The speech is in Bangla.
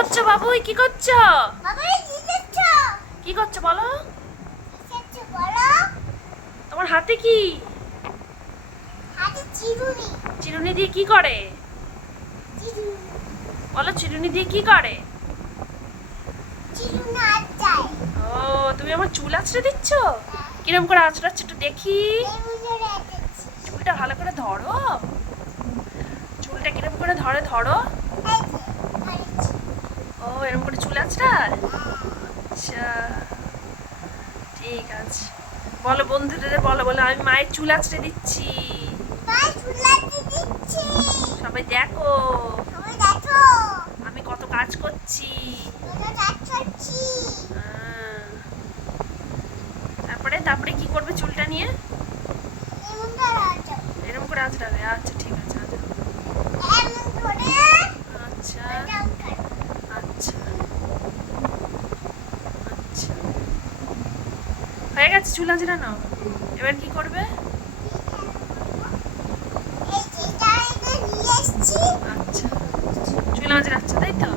করছো বাবুই? কি করছো? বাবাই কি করছো? কি করছো বলো? কিছু বলো। তোমার হাতে কি? হাতে চিরুনি। চিরুনি দিয়ে কি করে? চিরুনি। বলো, চিরুনি দিয়ে কি করে? চিরুনি হাত যায়। ও, তুমি আমার চুল আঁচড়ে দিচ্ছ? কিরম করে আঁচড়াচ্ছ একটু দেখি। এই মুজে রেখেছি। চুলটা ভালো করে ধরো। চুলটা কিরম করে ধরে ধরো। এই যে ধরেছি। ও, এরকম করে চুল আঁচড়ায়? আচ্ছা, ঠিক আছে। বলো বন্ধুদের, বলো বলো আমি মায়ের চুল আঁচড়ে দিচ্ছি। মাই চুলাতে দিচ্ছি। সবাই দেখো সবাই দেখো। আমি কত কাজ করছি। তোমরা কাজ করছি। আহ, তারপরে তারপরে কি করবে চুলটা নিয়ে? এমন ধরে আছো। এরকম করে আঁচড়াবে? আচ্ছা, ঠিক আছে, আঁচড়াবে। এমন ধরে আচ্ছা এটাও করো। আচ্ছা আচ্ছা, হয়ে গেছে চুল আঁচড়ানো। এবার কি করবে? এই যে এটা নিয়ে এসেছি। আচ্ছা, চুল আঁচড়াচ্ছে তাই তো?